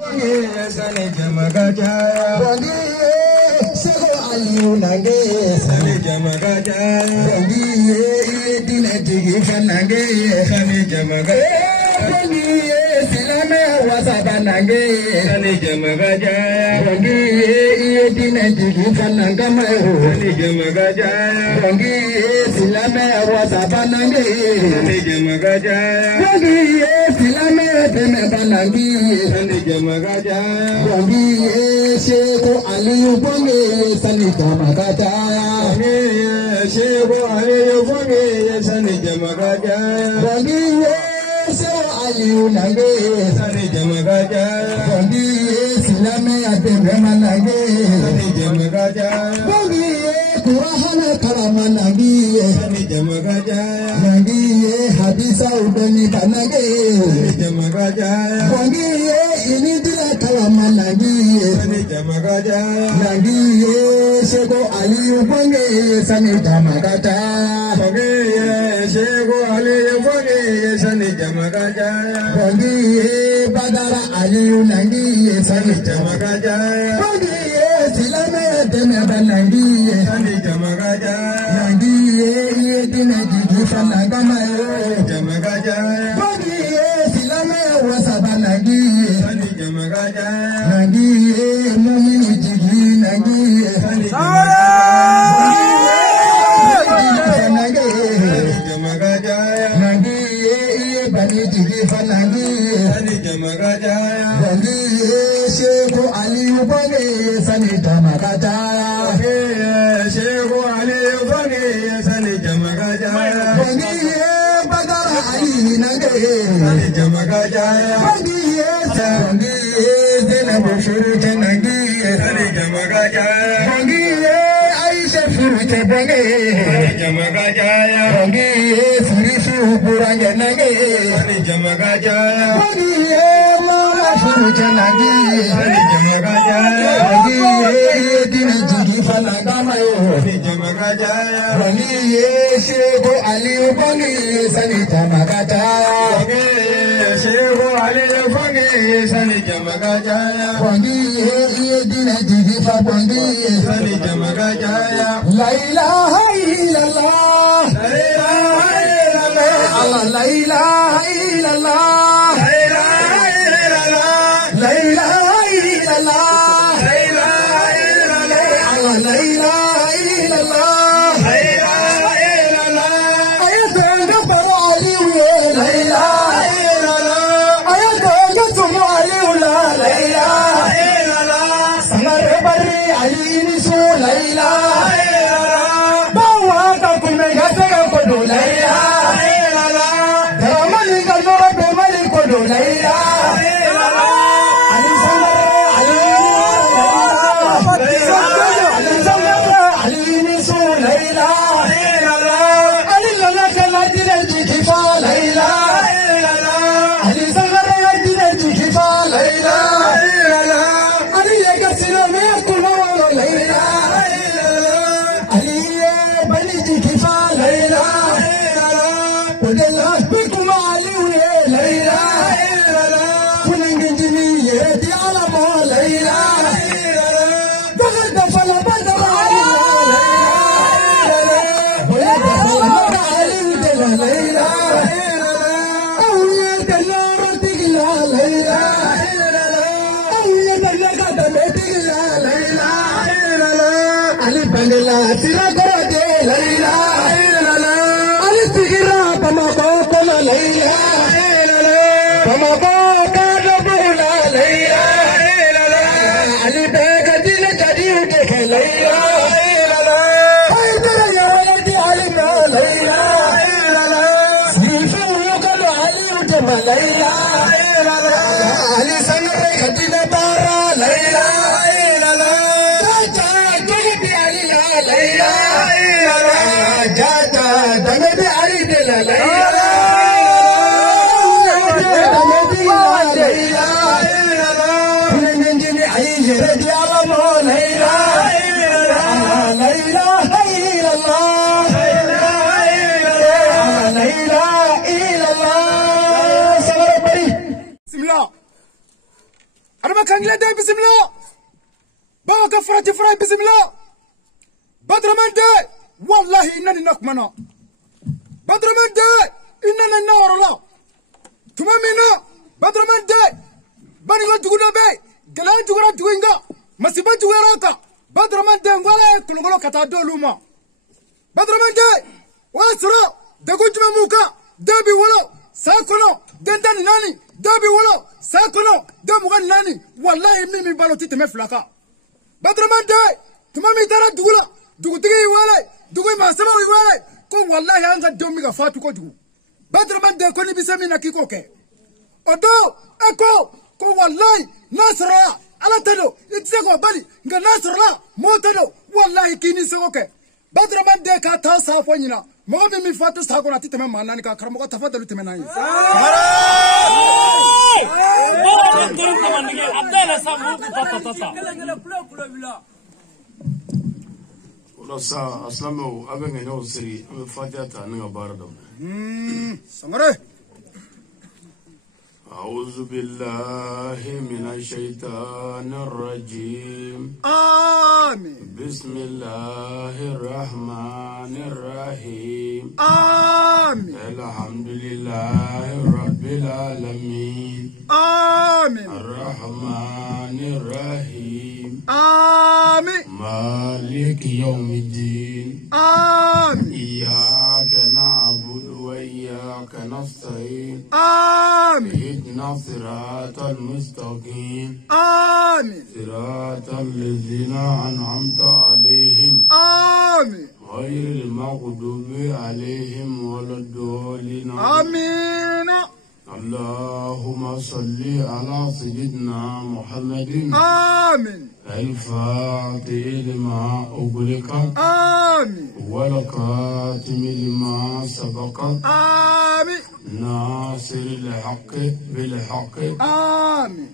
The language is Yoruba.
Sani jamagaja, Rangi Sego Aliyu Nange, Sani jamagaja, Rangi Dinetigi Fanange, Sani jamagaja, Rangi Silame Wasaba Nange, Sani jamagaja, Rangi Dinetigi Fanangama, Sani jamagaja, Rangi Silame Wasaba Nange, Sani jamagaja, Rangi Silame Bemebanangi, Sani jamagaja, Rangi Sheko Aliyu Bonge, Sani jamagaja, Rangi Sheko Aliyu Bonge, Sani jamagaja, Rangi Sheko Aliyu Nange, Sani jamagaja, Rangi Silame Bemebanangi, Sani jamagaja, Rangi Kurahana Karamanangi, Sani jamagaja, Rangi Hadisa Udani Banage, Sani jamagaja, Rangi Inidila Karamanangi, Sani jamagaja, Rangi Sheko Aliyu Bonge, Sani jamagaja, Rangi Sheko Aliyu Bonge, Sani jamagaja, Rangi Badara Aliyu Nangi, Sani jamagaja, Rangi Silame Bemebanangi, Sani jamagaja, Rangi Dinetigi Fanangama, jamagaja, Rangi Silame Wasabanangi, Sani jamagaja, Rangi Mumini Jigi Nangi, Sani jamagaja, Rangi Bani Jigi Fanangi, Sani jamagaja, Rangi Sheko Aliyu Bonge, Sani jamagaja, Sheko Aliyu Bonge, Sani jamagaja, Rangi Badara Ali Nange, Sani jamagaja, Rangi Zainabu Shurute Nangi, Sani jamagaja, Rangi Aisha Shurute Bonge, Sani jamagaja, Rangi Surisu Buranga Nange, Sani jamagaja, Rangi Mama Shurute Nangi, Sani jamagaja, Rangi Dinetigi Fanangama, Sani jamagaja, Rangi Sheko Aliyu Bonge, Sani jamagaja, Rangi Sheko Aliyu Bonge, Sani jamagaja, Rangi Dinetigi Fanangi, Sani jamagaja, La ilaha illallah, La ilaha illallah, Allah La ilaha illallah, La ilaha illallah, La ilaha illallah, La ilaha illallah, Allah La ilaha illallah, La ilaha illallah, ayatollah Baro Aliyu, La ilaha illallah, ayatollah Tumu Aliyu, La ilaha illallah, Sangare Bari Aliyu Su, La ilaha illallah, Bawa Kakume Gasega Kodo, La ilaha illallah, Dhamani Galora Bemali Kodo, La ilaha illallah, Ali Sangare Aliyu, Ali Sangare Aliyu Su, La ilaha illallah, Ali Lalaka Ladina Jikifa, La ilaha illallah, Ali Sangare Ladina Jikifa, La ilaha illallah, Ali Yagasila Mekuma, La ilaha illallah, Ali Bani Jikifa, La ilaha illallah, Udela Bikuma Aliyu, La ilaha illallah, Kunangindini Yeti Alamo, La ilaha illallah, Bagada Fala Badara Aliyu, La ilaha illallah, Bagada Fala Aliyu, La ilaha illallah, Awliya Dallara Tigla, La ilaha illallah, Awliya Dallara Tigla, La ilaha illallah, Ali Bangla Siragorade, La ilaha illallah, Ali Tigira Bamako, La ilaha illallah, Bamako Kadabula, La ilaha illallah, Ali Bagadina Jadiu Deke, La ilaha illallah, Haydara Yawadi Alima, La ilaha illallah, Sifu Yukalo Aliyu Jama, La ilaha illallah, Ali Sangare Khadina Bara, La ilaha illallah, Jaja Jagabi Alila, La ilaha illallah, Jaja Jagabi Alila, La ilaha illallah, La ilaha illallah, Kunangindini Aisha Radi Alamo, La ilaha illallah, La ilaha illallah, La ilaha illallah, Sangare Bari, Bismillah. كما كان يدي بسم الله بابا كفرتي فراي بسم الله بدر من دي والله إنني نكمنا بدر من دي إننا نور الله تمامنا بدر من دي بني وجهنا بي قلنا جونا جوينغا مسيبا جويراكا بدر من دي ولا كلغلو كتادو لوما بدر من دي واسرا دغوج مموكا دبي ولو ساكنو دندن ناني دبي ولو ساكنو دمغن ناني والله ميمي بالوتي تمفلكا بدر من دي تمامي ترى دولا دوغتي ولا دوغي ما سما ولا كون والله انغا دومي فاتو كو دوغ بدر من دي كوني بيسمينا كيكوكي odو اكو كون والله نصر على تدو اتسكو بالي nga نصر موتدو والله كيني سوكي بدر من دي كاتا صافونينا مغمي مي فاتو ساكونا تي تمام ماناني كا كرمو تفضلوا تمناي Sa aslamo abenga nyo siri ame fatiata nga barado. Sangare. أعوذ بالله من الشيطان الرجيم. آمين. بسم الله الرحمن الرحيم. آمين. الحمد لله رب العالمين. آمين. الرحمن الرحيم. آمين. مالك يوم الدين. آمين. إياك نعبد وإياك نستعين. آمين. اهدنا الصراط المستقيم. آمين. صراط الذين أنعمت عليهم. آمين. غير المغضوب عليهم ولا الضالين. آمين. اللهم صل على سيدنا محمد. آمين. الفاتح لما أغلق. آمين. والخاتم لما سبق. آمين. ناصر الحق بالحق. آمين.